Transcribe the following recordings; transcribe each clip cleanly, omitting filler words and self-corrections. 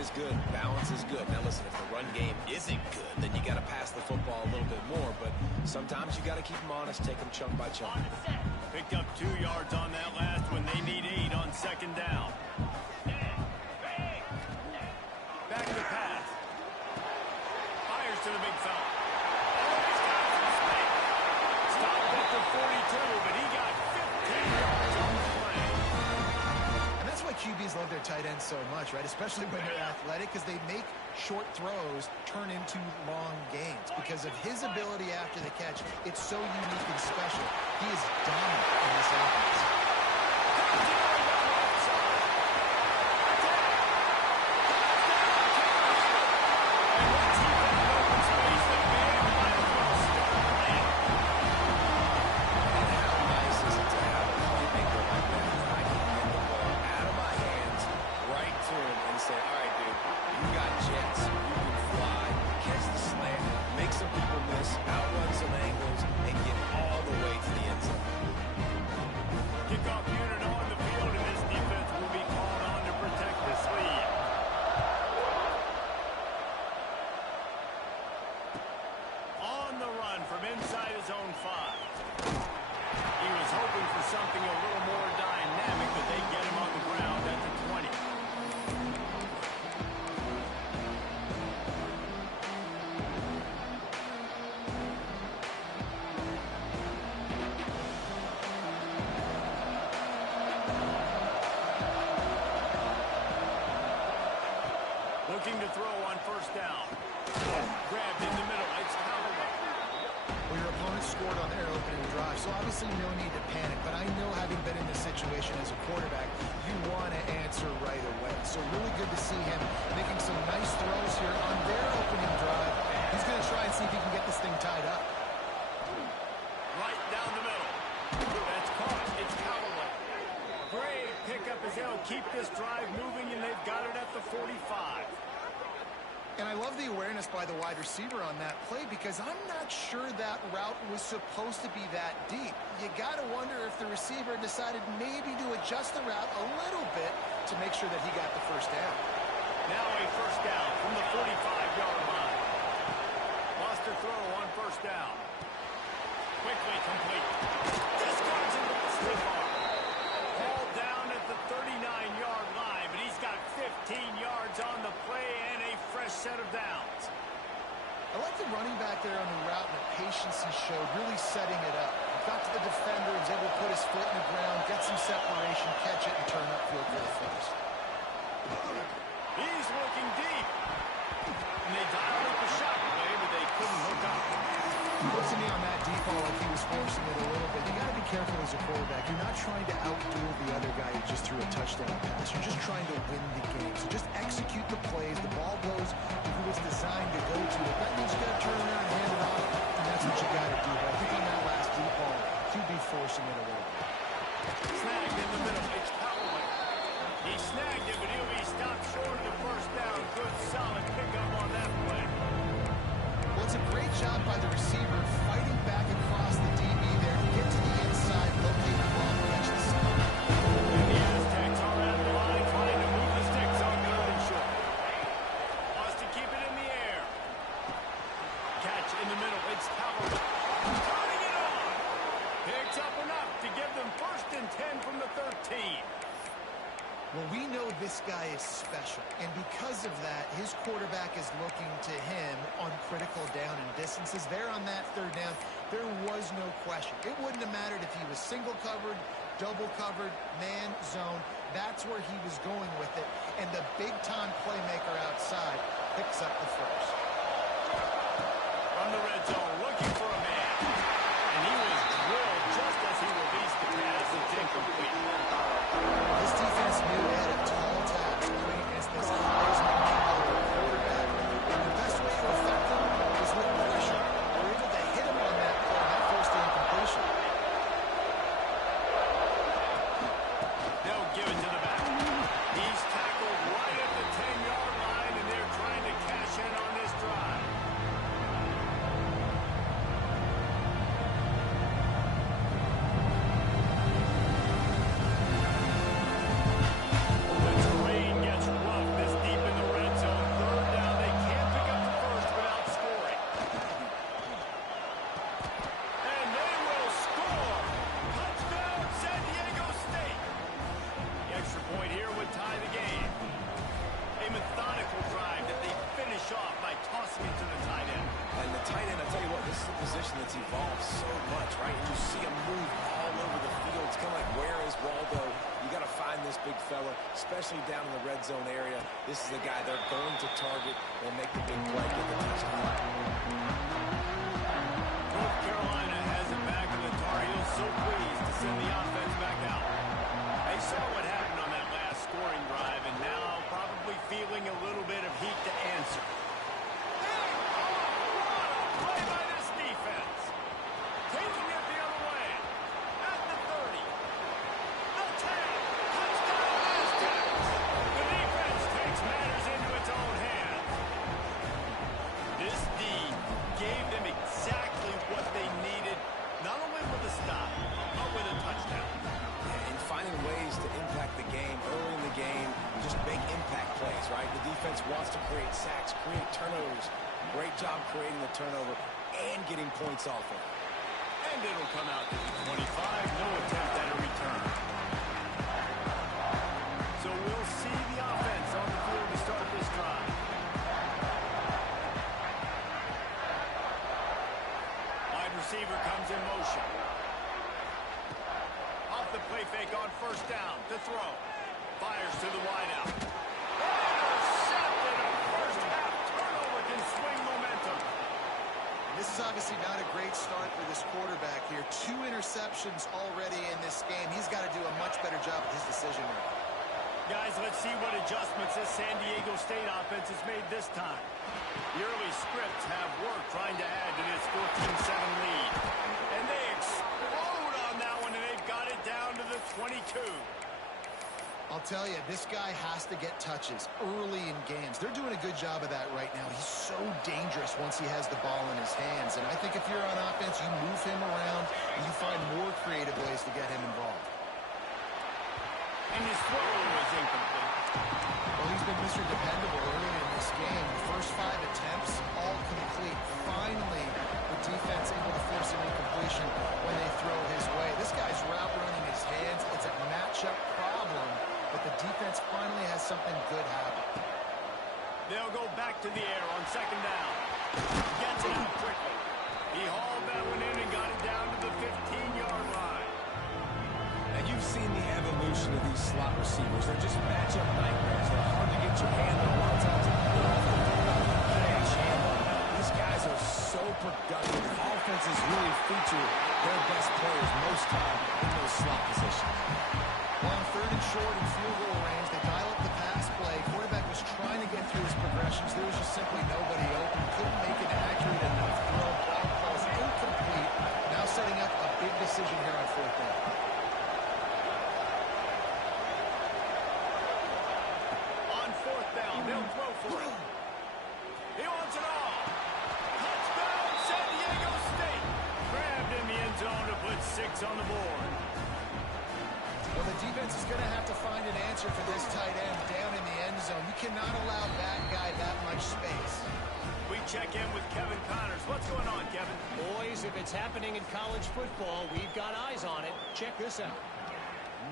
is good. Balance is good. Now listen, if the run game isn't good, then you got to pass the football a little bit more. But sometimes you got to keep them honest, take them chunk by chunk. Picked up 2 yards on that last one. They need 8 on second down. Back to pass. Fires to the big fella. Stopped at the 42, but he got 15 yards on the play. And that's why QBs love their tight ends so much, right? Especially when they're athletic, because they make short throws turn into long gains. Because of his ability after the catch, it's so unique and special. He is dominant in this offense. Looking to throw on first down. Grabbed in the middle. It's Callaway. Well, your opponent scored on their opening drive, so obviously no need to panic. But I know, having been in this situation as a quarterback, you want to answer right away. So really good to see him making some nice throws here on their opening drive. He's going to try and see if he can get this thing tied up. Right down the middle. That's caught. It's Callaway. Great pickup as they'll keep this drive moving, and they've got it at the 45. And I love the awareness by the wide receiver on that play, because I'm not sure that route was supposed to be that deep. You got to wonder if the receiver decided maybe to adjust the route a little bit to make sure that he got the first down. Now a first down from the 45-yard line. Lost a throw on first down. Quickly complete. Discards it with the stiff arm. Hauled down at the 39-yard line, but he's got 15 yards on the play and a fresh set of downs. I like the running back there on the route and the patience he showed, really setting it up. Got to the defender, was able to put his foot in the ground, get some separation, catch it, and turn upfield for the first. He's looking deep. And they dialed up the shot play, but they couldn't hook up. Looks to me on that deep ball like he was forcing it a little bit. You got to be careful as a quarterback. You're not trying to outduel the other guy who just threw a touchdown pass. You're just trying to win the game. So just execute the plays. The ball goes to who it's designed to go to. If that means you got to turn around and hand it off, then that's what you got to do. But I think on that last deep ball, QB forcing it a little bit. Snagged in the middle. It's Callaway. He snagged it, but he'll be stopped short of the first down. Good, solid pickup on that play. Well, it's a great job by the receiver fighting back across the DB there to get to the inside, locate the ball, and catch the snap. And the Aztecs are at the line trying to move the sticks on third and short. Wants to keep it in the air. Catch in the middle. It's Callaway. Turning it on. Picks up enough to give them first and 10 from the 13. Well, we know this guy is special, and because of that, his quarterback is looking to him on critical down and distances. There on that third down, there was no question. It wouldn't have mattered if he was single covered, double covered, man, zone. That's where he was going with it, and the big-time playmaker outside picks up the first. On the red zone, looking for a man, and he was drilled just as he released the pass. It's incomplete. This defense knew they had a tall task playing against this Heisman caliber quarterback. And the best way to affect him was with pressure. They were able to hit him on that play, that forced the incompletion. They'll give it to the back. He's tackled right at the 10-yard line, and they're trying to cash in on this drive. defense evolves so much, right? And you see him move all over the field. It's kind of like, where is Waldo? You got to find this big fella, especially down in the red zone area. This is the guy they're going to target and make the big play, get the touchdown. North Carolina has it back in the Tar Heels, so pleased to send the offense back out. They saw what happened on that last scoring drive, and now probably feeling a little bit of heat to answer. What a play by this defense. Taking it the other way. At the 30. The 10. Touchdown Aztecs. The defense takes matters into its own hands. This D gave them exactly what they needed, not only with a stop, but with a touchdown. And finding ways to impact the game early in the game, just make impact plays, right? The defense wants to create sacks, create turnovers. Great job creating the turnover and getting points off of it. And it'll come out to the 25. No attempt at a return. So we'll see the offense on the field to start this drive. Wide receiver comes in motion. Off the play fake on first down to throw. Fires to the wideout. Intercepted. A first half turnover can swing momentum. This is obviously not a great start for this quarterback here. 2 interceptions already in this game. He's got to do a much better job with his decision making. Guys, let's see what adjustments this San Diego State offense has made this time. The early scripts have worked trying to add to this 14-7 lead. And they explode on that one, and they've got it down to the 22. I'll tell you, this guy has to get touches early in games. They're doing a good job of that right now. He's so dangerous once he has the ball in his hands. And I think if you're on offense, you move him around and you find more creative ways to get him involved. And his throw was incomplete. Well, he's been Mr. Dependable early in this game. The first 5 attempts, all complete. Finally, the defense able to force an incompletion when they throw his way. This guy's route running his hands. It's a matchup problem, but the defense finally has something good happen. They'll go back to the air on second down. Gets it out quickly. He hauled that one in and got it down to the 15-yard line. And you've seen the evolution of these slot receivers. They're just matchup nightmares. They're hard to get your hand on. A lot of times they're off the cash handle. These guys are so productive. Offenses really feature their best players most time in those slot positions. Well, on 3rd and short and field goal range, they dial up the pass play. Quarterback was trying to get through his progressions. There was just simply nobody open. Couldn't make an accurate enough throw. Ball falls incomplete. Now setting up a big decision here on 4th down. On 4th down, they'll throw for it. He wants it all. Touchdown, San Diego State. Grabbed in the end zone to put 6 on the board. Well, the defense is going to have to find an answer for this tight end down in the end zone. You cannot allow that guy that much space. We check in with Kevin Connors. What's going on, Kevin? Boys, if it's happening in college football, we've got eyes on it. Check this out.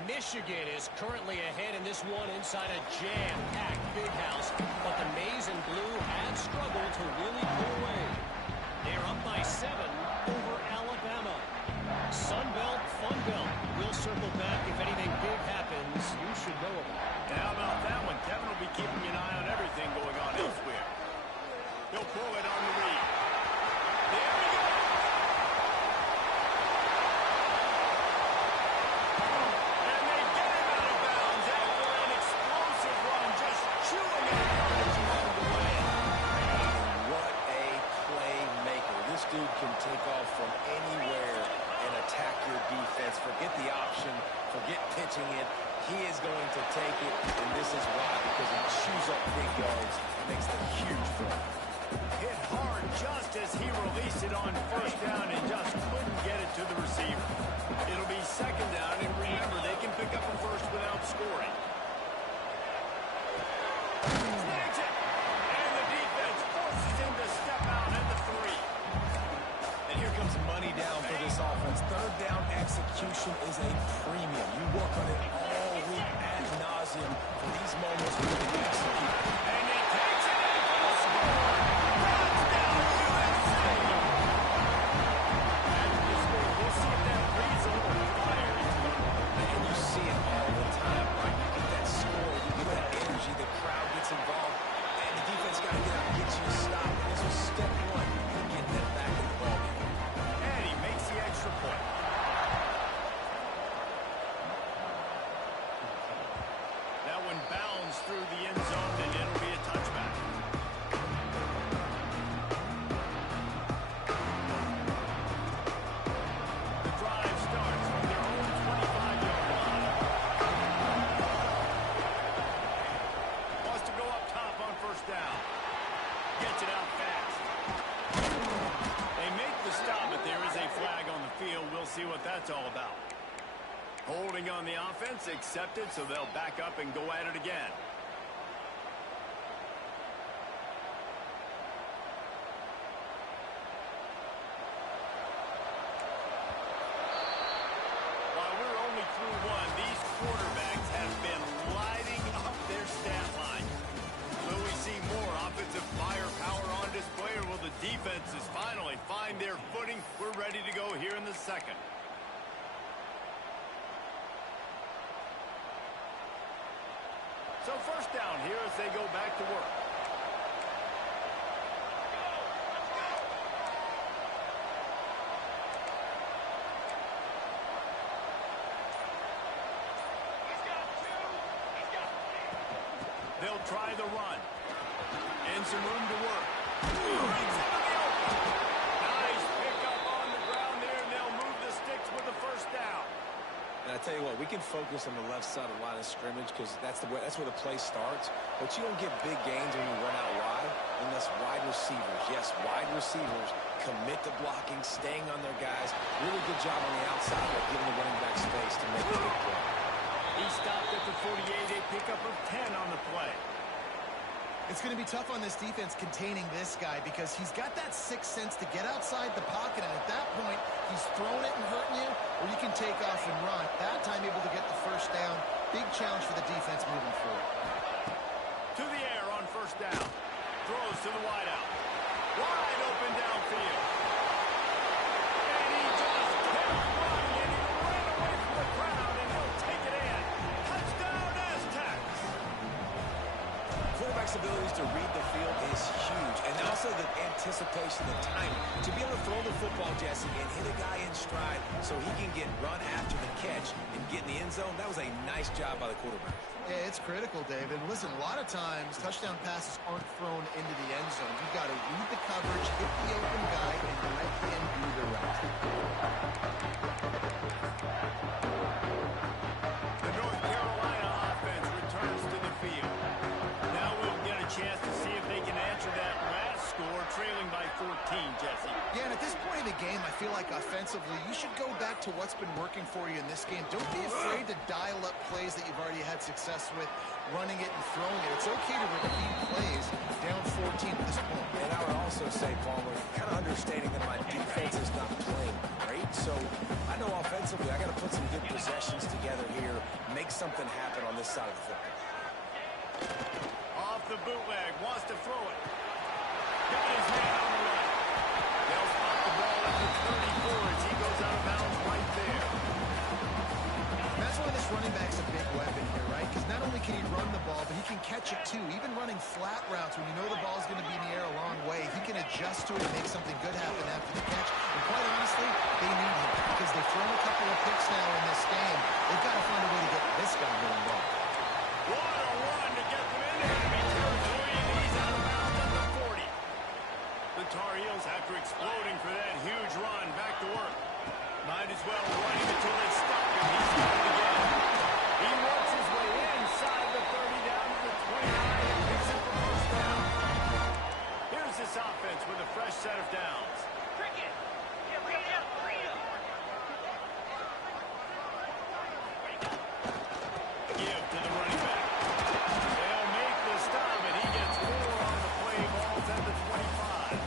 Michigan is currently ahead in this one inside a jam-packed big house, but the maize and blue have struggled to really pull away. They're up by 7 over Alabama. Sun Belt, Fun Belt. We'll circle back if anything big happens. You should know about it. And how about that one? Kevin will be keeping an eye on everything going on elsewhere. He'll pull it on the read. There we go. And they get him out of bounds after an explosive run, just chewing it along the way. What a playmaker. This dude can take off from anywhere and attack your defense. Forget the option. Forget pitching it. He is going to take it, and this is why, because he chews up big yards and makes the huge throw. Hit hard just as he released it on first down and just couldn't get it to the receiver. It'll be second down, and remember, they can pick up a first without scoring. Snags it! And the defense forces him to step out at the 3. And here comes money down for this offense. 3rd down execution is a premium. You work on it all week ad nauseum for these moments where you can execute. And he takes it in for the score. Touchdown, USC! got to get out and get you a stop. And this was step one in getting them back in the ballgame. And he makes the extra point. That one bounds through the end zone, and it'll be a touchback. The drive starts from their own 25-yard line. Wants to go up top on first down. Gets it out fast. They make the stop, but there is a flag on the field. We'll see what that's all about. Holding on the offense, accepted, so they'll back up and go at it again. While we're only through one, these quarterbacks have been lighting up their stat line. Will we see more offensive firepower on display, or will the defenses finally find their footing? We're ready to go here in the second. So first down here as they go back to work. They'll try the run. And some room to work. Brings into the open. Nice pickup on the ground there, and they'll move the sticks with the first down. And I tell you what, we can focus on the left side of the line of scrimmage because that's where the play starts. But you don't get big gains when you run out wide unless wide receivers, yes, wide receivers commit to blocking, staying on their guys. Really good job on the outside of giving the running back space to make the big play. He stopped at the 48, a pickup of 10 on the play. It's going to be tough on this defense containing this guy because he's got that sixth sense to get outside the pocket, and at that point, he's throwing it and hurting you, or you can take off and run. That time, able to get the first down. Big challenge for the defense moving forward. To the air on first down. Throws to the wideout. Wide open downfield. And he just kept running, and he ran away from the crowd, and he'll take it in. Touchdown, Aztecs! Quarterback's abilities to read the field is huge, and also the anticipation, the timing. To be able to throw the football, Jesse, and hit a guy in stride so he can get run after the catch and get in the end zone, that was a nice job by the quarterback. Yeah, it's critical, David. Listen, a lot of times, touchdown passes aren't thrown into the end zone. You've got to read the coverage, hit the open guy, and let him do the rest. The North Carolina offense returns to the field. Now we'll get a chance to see if they can answer that last score, trailing by 14, Jesse. Yeah, and at this point of the game, I feel like offensively, you should go back to what's been working for you in this game. Don't be afraid to dial up plays that you've already had success with, running it and throwing it. It's okay to repeat plays down 14 at this point. And I would also say, Palmer, kind of understanding that my defense is not playing great, so I know offensively I got to put some good possessions together here, make something happen on this side of the football. Off the bootleg, wants to throw it. Got his man on the right. They'll spot the ball at the 34 as he goes out of bounds right there. And that's why this running back's a big weapon here, right? Because not only can he run the ball, but he can catch it too. Even running flat routes when you know the ball's going to be in the air a long way, he can adjust to it and make something good happen after the catch. And quite honestly, they need him because they've thrown a couple of picks now in this game. They've got to find a way to get this guy moving well. What a run to get them into enemy territory, and he's out of bounds at the 40. The Tar Heels, after exploding for that huge run, back to work. Might as well run him until they stop him. He's got it again. He works his way inside the 30 down to the 29 and picks up the first down. Here's this offense with a fresh set of downs. Give to the running back. They'll make the stop, and he gets 4 on the play. Ball's at the 25.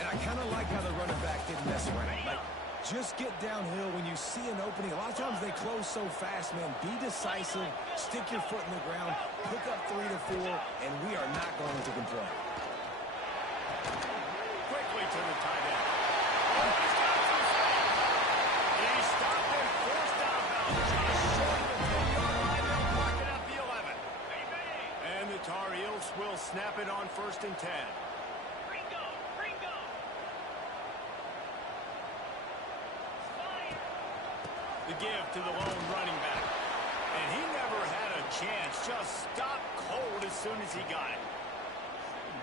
And I kind of like how the running back didn't mess around. Like, just get downhill when you see an opening. A lot of times they close so fast, man. Be decisive, stick your foot in the ground, pick up 3 to 4, and we are not going to complain. Quickly to the tight end. Oh, he's got some space. He stopped and forced out bounds just short of the 10-yard line. They'll block it at the 11. And the Tar Heels will snap snap it on 1st and 10. The give to the lone running back. And he never had a chance. Just stopped cold as soon as he got it.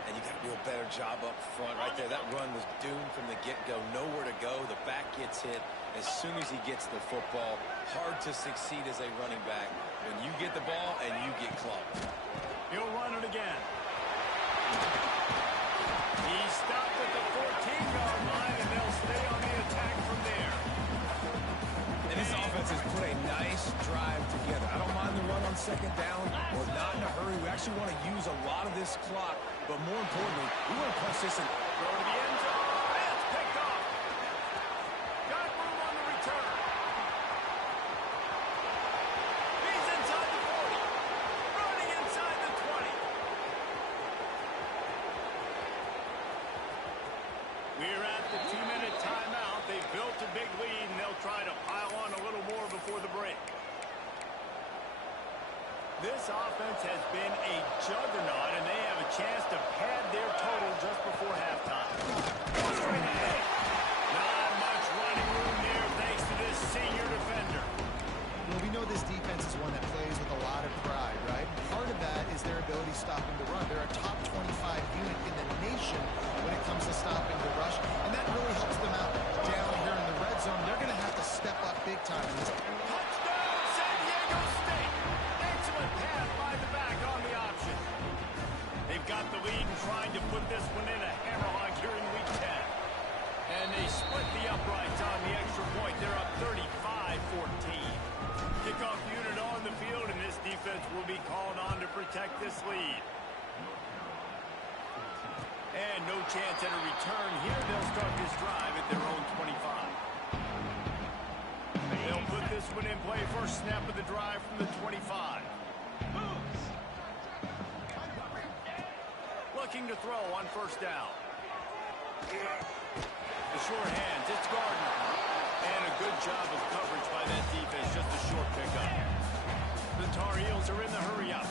And you got to do a better job up front right there. That run was doomed from the get-go. Nowhere to go. The back gets hit as soon as he gets the football. Hard to succeed as a running back when you get the ball and you get clubbed. He'll run it again. He stopped at the 14-yard line, and they'll stay on the attack from there. And this offense has put a nice drive together. I don't mind the run on 2nd down. We're not in a hurry. We actually want to use a lot of this clock, but more importantly, we want to punch this in. Throw to the end zone. It's picked off. Got room on the return. He's inside the 40. Running inside the 20. We're at the 2-minute timeout. They built a big lead, and they'll try to pile on a little more before the break. This offense has been a juggernaut, and they have a chance to pad their total just before halftime. Straight ahead. Not much running room there thanks to this senior defender. Well, we know this defense is one that plays with a lot of pride, right? Part of that is their ability stopping the run. They're a top 25 unit in the nation when it comes to stopping the rush, and that really helps them out down here in the red zone. They're going to have to step up big time in this. Touchdown, San Diego State. Excellent pass by the back on the option. They've got the lead and trying to put this one in a hammerlock here in week 10. And they split the uprights on the extra point. They're up 35-14. Kickoff unit on the field, and this defense will be called on to protect this lead. And no chance at a return here. They'll start this drive at their own 25. They'll put this one in play. First snap of the drive from the 25. Looking to throw on 1st down. The short hands, it's Gardner. And a good job of coverage by that defense, just a short pickup. The Tar Heels are in the hurry-up.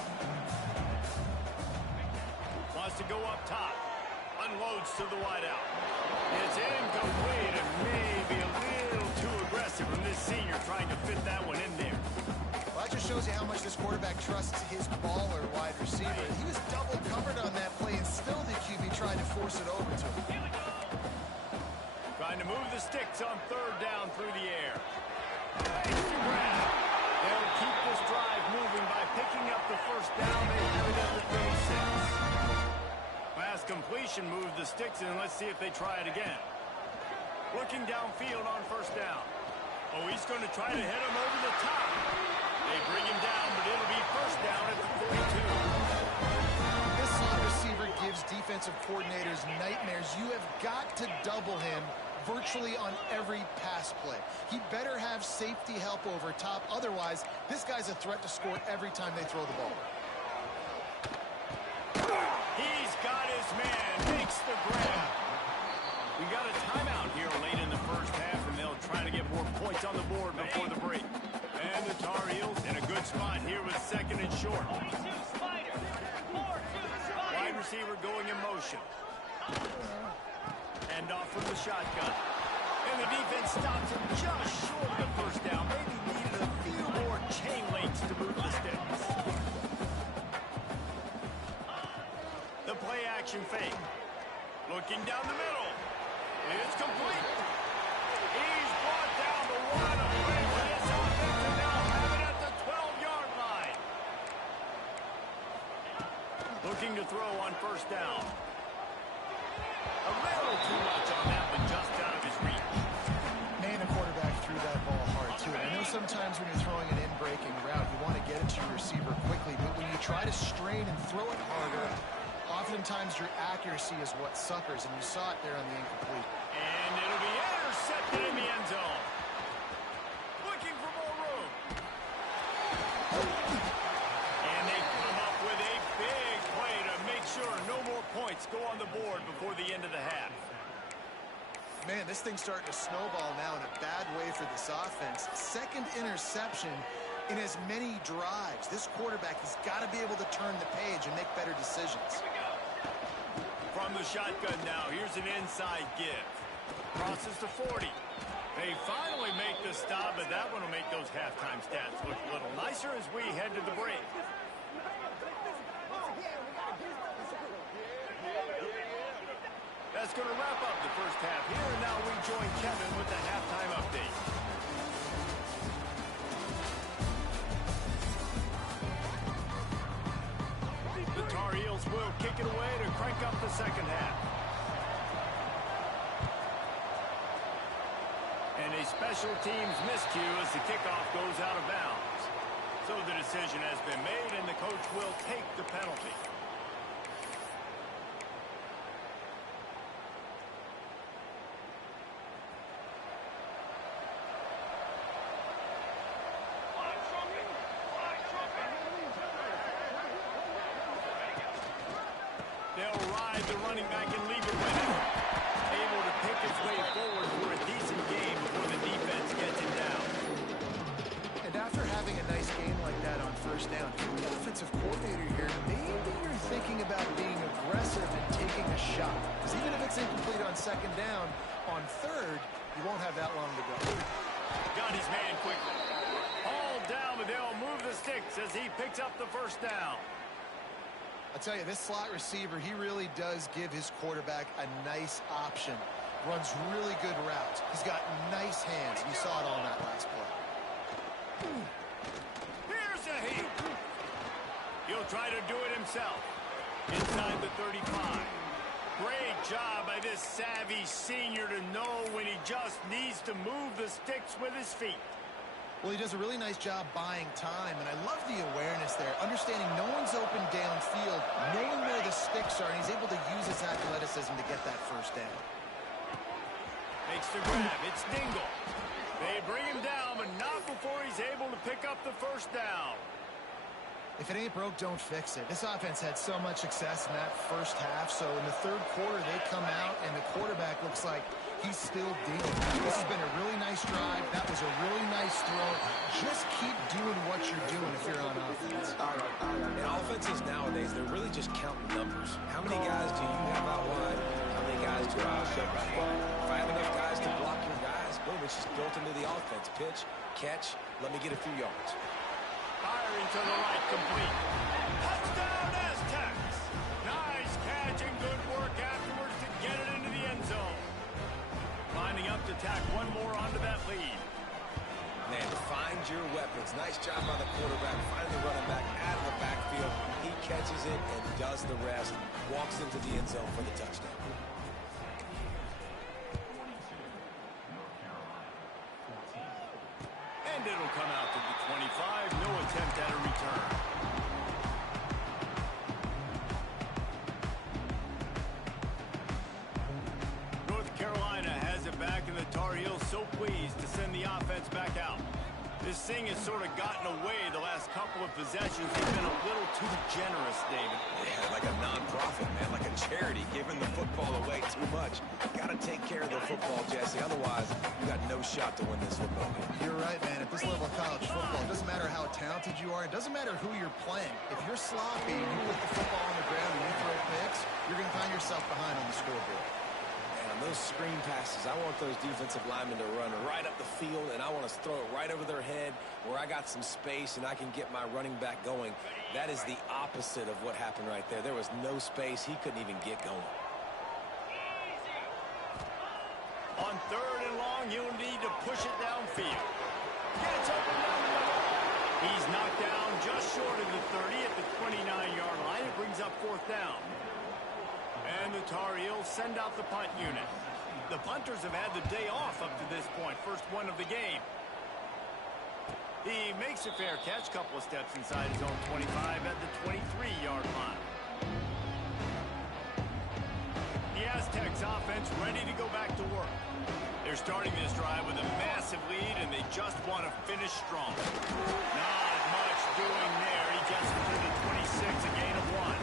Wants to go up top. Unloads to the wideout. It's incomplete and maybe a little too aggressive from this senior trying to fit that one in there. Well, that just shows you how much this quarterback trusts his baller wide receiver. He was double covered on that play, and still the QB tried to force it over to him. Trying to move the sticks on 3rd down through the air. They'll keep this drive moving by picking up the 1st down. They have it at the 36. Pass completion moved the sticks in. Let's see if they try it again. Looking downfield on 1st down. Oh, he's going to try to hit him over the top. They bring him down, but it'll be 1st down at the 42. This slot receiver gives defensive coordinators nightmares. You have got to double him virtually on every pass play. He better have safety help over top. Otherwise, this guy's a threat to score every time they throw the ball. He's got his man. Makes the grab. We got a timeout here late in the 1st half, and they'll try to get more points on the board before the break. And the Tar Heels in a good spot here with 2nd and short. Wide receiver going in motion. And off from the shotgun. And the defense stops him just short of the 1st down. Maybe needed a few more chain links to move the sticks. The play action fake. Looking down the middle. It's complete. He's brought down the one. A play for this offense, and now have it at the 12-yard line. Looking to throw on 1st down. A little too much on that one, just out of his reach. Man, the quarterback threw that ball hard, too. And I know sometimes when you're throwing an in-breaking route, you want to get it to your receiver quickly. But when you try to strain and throw it harder, oftentimes your accuracy is what suffers. And you saw it there on the incomplete. And it'll be intercepted in the end zone. Looking for more room. And they come up with a big play to make sure no more points go on the board before the end of the half. Man, this thing's starting to snowball now in a bad way for this offense. 2nd interception in as many drives. This quarterback has got to be able to turn the page and make better decisions. the shotgun now. Here's an inside give. Crosses to 40. They finally make the stop, but that one will make those halftime stats look a little nicer as we head to the break. That's going to wrap up the first half here, and now we join Kevin with the halftime update. The Tar Heels will kick it away to crank up the second half. And a special teams miscue as the kickoff goes out of bounds. So the decision has been made, and the coach will take the penalty. They'll ride the running back and leave it with him. Able to pick his way forward for a decent game before the defense gets him down. And after having a nice game like that on first down, if you're the offensive coordinator here, maybe you're thinking about being aggressive and taking a shot. Because even if it's incomplete on second down, on third, you won't have that long to go. Got his man quickly. All down, but they'll move the sticks as he picks up the first down. I'll tell you, this slot receiver, he really does give his quarterback a nice option. Runs really good routes. He's got nice hands. You saw it all in that last play. Here's a heat. He'll try to do it himself. Inside the 35. Great job by this savvy senior to know when he just needs to move the sticks with his feet. Well, he does a really nice job buying time, and I love the awareness there, understanding no one's open downfield, knowing where the sticks are, and he's able to use his athleticism to get that first down. Makes the grab. It's Dingle. They bring him down, but not before he's able to pick up the first down. If it ain't broke, don't fix it. This offense had so much success in that first half, so in the third quarter, they come out, and the quarterback looks like he's still dealing. This has been a really nice drive. That was a really nice throw. Just keep doing what you're doing if you're on offense. And offenses nowadays, they're really just counting numbers. How many guys do you have out wide? How many guys do I have out wide? If I have enough guys to block your guys, boom, it's just built into the offense. Pitch, catch, let me get a few yards. Firing to the right, complete. Touchdown, Aztecs! Nice catch and good work afterwards to get it into the end zone. Lining up to tack one more onto that lead. Man, find your weapons. Nice job by the quarterback. Finding the running back out of the backfield. He catches it and does the rest. Walks into the end zone for the touchdown. And it'll come out to the 25. No attempt at a return. North Carolina has it back, and the Tar Heels so pleased to send the offense back out. This thing has sort of gotten away the last couple of possessions. They've been a little too generous, David. Yeah, like a non-profit, man, like a charity, giving the football away too much. Got to take care of the football, Jesse. Otherwise, you got no shot to win this football game. You're right, man. At this level of college football, it doesn't matter how talented you are. It doesn't matter who you're playing. If you're sloppy and you put the football on the ground and you throw picks, you're going to find yourself behind on the scoreboard. Those screen passes, I want those defensive linemen to run right up the field, and I want to throw it right over their head where I got some space and I can get my running back going. That is the opposite of what happened right there. There was no space. He couldn't even get going. On third and long, he'll need to push it downfield. Gets open down the middle. He's knocked down just short of the 30 at the 29-yard line. It brings up fourth down. And the Tar Heels send out the punt unit. The punters have had the day off up to this point. First one of the game. He makes a fair catch. Couple of steps inside his own 25 at the 23-yard line. The Aztecs offense ready to go back to work. They're starting this drive with a massive lead, and they just want to finish strong. Not much doing there. He gets it to the 26, a gain of 1.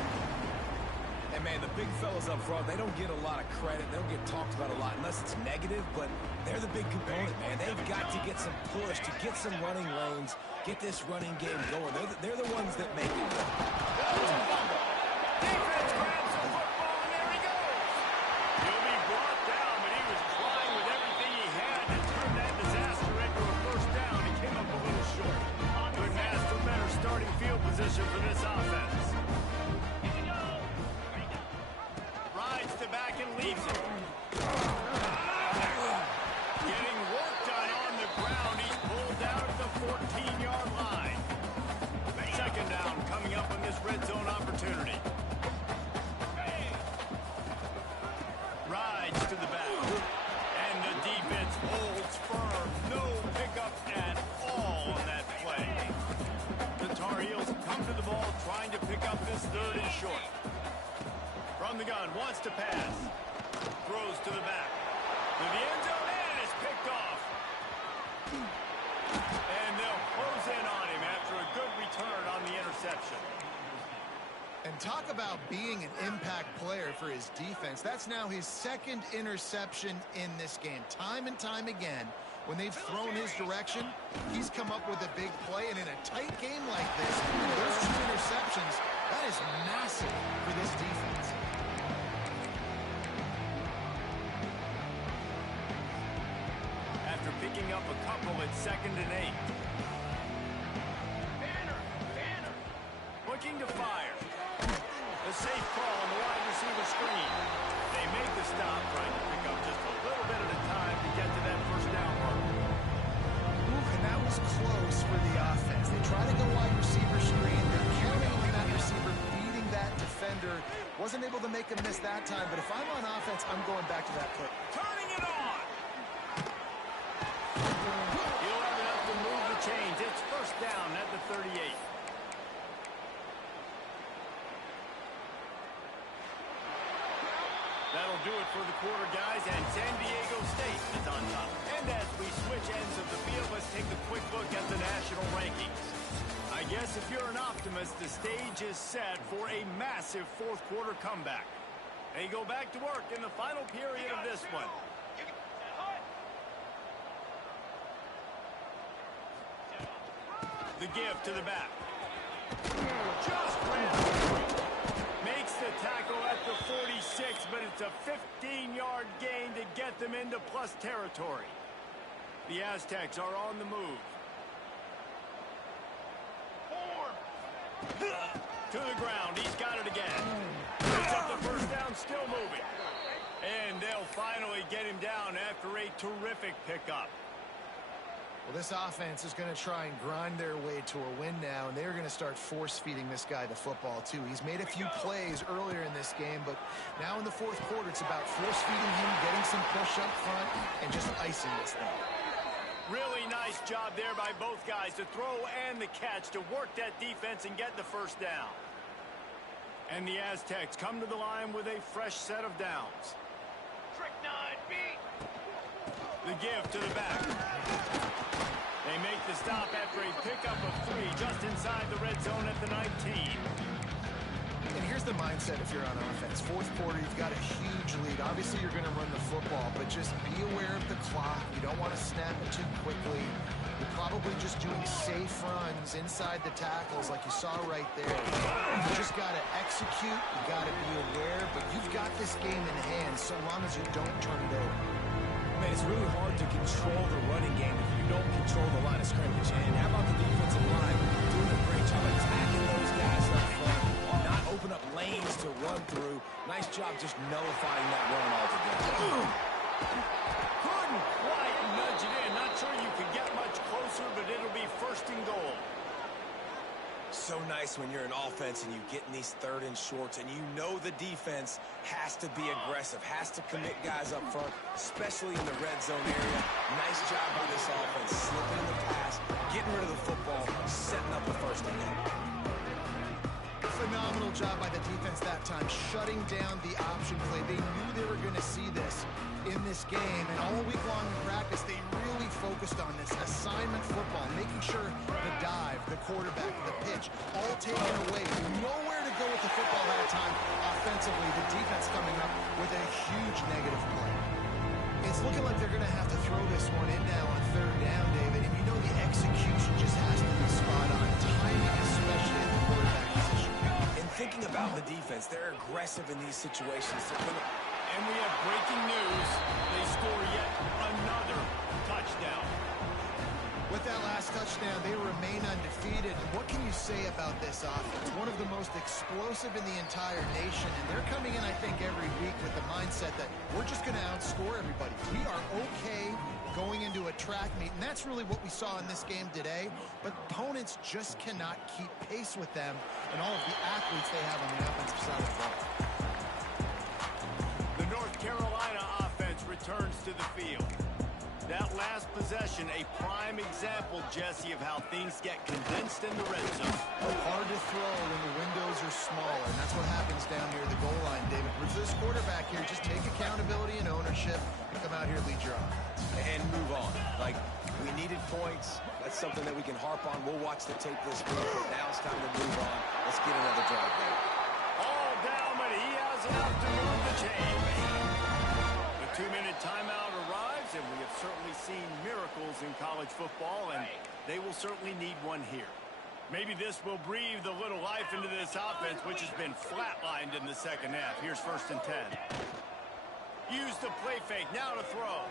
And, man, the big fellas up front, they don't get a lot of credit. They don't get talked about a lot unless it's negative, but they're the big component, man. They've got to get some push, to get some running lanes, get this running game going. They're the ones that make it go. Defense grabs the football, and there he goes. and leaves it. Getting work done on the ground. He's pulled down at the 14-yard line. Second down coming up on this red zone opportunity. Rides to the back. And the defense holds firm. No pickups at all on that play. The Tar Heels come to the ball trying to pick up this third and short. From the gun, wants to pass. Throws to the back. To the end zone, and it's picked off. And they'll close in on him after a good return on the interception. And talk about being an impact player for his defense. That's now his second interception in this game. Time and time again, when they've thrown his direction, he's come up with a big play. And in a tight game like this, those 2 interceptions, that is massive for this defense. After picking up a couple at 2nd and 8. Looking to fire. A safe call on the wide receiver screen. They make the stop, trying to pick up just a little bit at a time to get to that first down mark. And that was close for the offense. They try to go wide receiver screen. They're counting on that receiver beating that defender. Wasn't able to make a miss that time, but if I'm on offense, I'm going back to that play. Turning it on! He'll have enough to move the chains. It's first down at the 38. That'll do it for the quarter, guys, and San Diego State is on top. And as we switch ends of the field, let's take a quick look at the national rankings. I guess if you're an optimist, the stage is set for a massive fourth quarter comeback. They go back to work in the final period of this one. The give to the back. Just ran through. Makes the tackle at the 46, but it's a 15-yard gain to get them into plus territory. The Aztecs are on the move. To the ground. He's got it again. Picks up the first down, still moving. And they'll finally get him down after a terrific pickup. Well, this offense is going to try and grind their way to a win now, and they're going to start force-feeding this guy the football, too. He's made a few plays earlier in this game, but now in the fourth quarter, it's about force-feeding him, getting some push up front, and just icing this thing. Really nice job there by both guys, the throw and the catch, to work that defense and get the first down. And the Aztecs come to the line with a fresh set of downs. Trick 9, beat. The give to the back. They make the stop after a pickup of 3 just inside the red zone at the 19. And here's the mindset if you're on offense. Fourth quarter, you've got a huge lead. Obviously, you're going to run the football, but just be aware of the clock. You don't want to snap it too quickly. You're probably just doing safe runs inside the tackles like you saw right there. You just got to execute. You got to be aware, but you've got this game in hand so long as you don't turn it over. Man, it's really hard to control the running game if you don't control the line of scrimmage. And how about the defensive line doing a great job attacking those guys up front, not open up lanes to run through. Nice job just nullifying that run altogether. Couldn't quite nudge it in. Not sure you could get much closer, but it'll be first and goal. So nice when you're an offense and you get in these third and shorts and you know the defense has to be aggressive, has to commit guys up front, especially in the red zone area. Nice job by this offense, slipping in the pass, getting rid of the football, setting up the first and goal. Phenomenal job by the defense that time, shutting down the option play. They knew they were going to see this in this game, and all week long in practice, they really focused on this assignment football, making sure the dive, the quarterback, the pitch, all taken away. Nowhere to go with the football that time offensively. The defense coming up with a huge negative play. It's looking like they're going to have to throw this one in now on third down, David, and you know the execution just has to be spot on, timing especially at the quarterback position. And thinking about the defense, they're aggressive in these situations. And we have breaking news. They score yet another touchdown. With that last touchdown, they remain undefeated. And what can you say about this offense? One of the most explosive in the entire nation. And they're coming in, I think, every week with the mindset mindset that we're just going to outscore everybody. We are okay going into a track meet, and that's really what we saw in this game today. But opponents just cannot keep pace with them and all of the athletes they have on the offensive side of the ball. The North Carolina offense returns to the field. That last possession, a prime example, Jesse, of how things get condensed in the red zone. Hard to throw when the windows are smaller, and that's what happens down near the goal line, David. For this quarterback here, just take accountability and ownership and come out here and lead your offense. And move on. Like, we needed points. That's something that we can harp on. We'll watch the tape this week, but now it's time to move on. Let's get another drive there. All down, but he has enough to move the chain. The 2-minute timeout arrives, and we have certainly seen miracles in college football, and they will certainly need one here. Maybe this will breathe a little life into this offense, which has been flatlined in the second half. Here's 1st and 10. Use the play fake. Now to throw.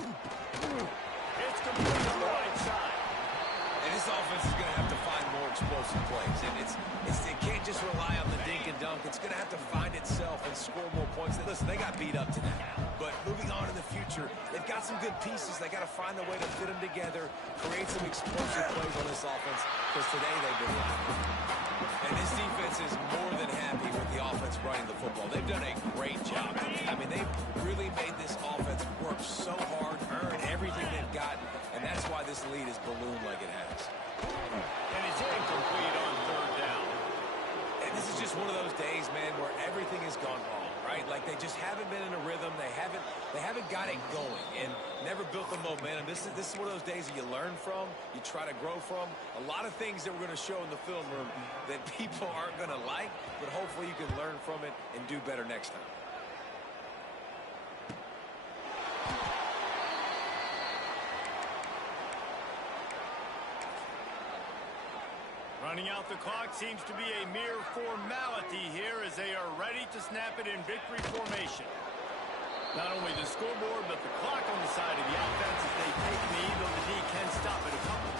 It's complete to the right side. And this offense is going to have to find more explosive plays. And it can't just rely on the dink and dunk. It's going to have to find itself and score more points. Listen, they got beat up today. But moving on in the future, they've got some good pieces. They got to find a way to fit them together, create some explosive plays on this offense, because today they've been lacking. And this defense is more than happy with the offense running the football. They've done a great job. I mean, they've really made this offense work so hard, earn everything they've got, and that's why this lead is ballooned like it has. And it's incomplete on 3rd down. And this is just one of those days, man, where everything has gone wrong, right? Like, they just haven't been in a rhythm. They haven't got it going and never built the momentum. This is one of those days that you learn from, you try to grow from. A lot of things that we're going to show in the film room that people aren't going to like, but hopefully you can learn from it and do better next time. Running out the clock seems to be a mere formality here as they are ready to snap it in victory formation. Not only the scoreboard, but the clock on the side of the offense as they take the lead, though the D can stop it a couple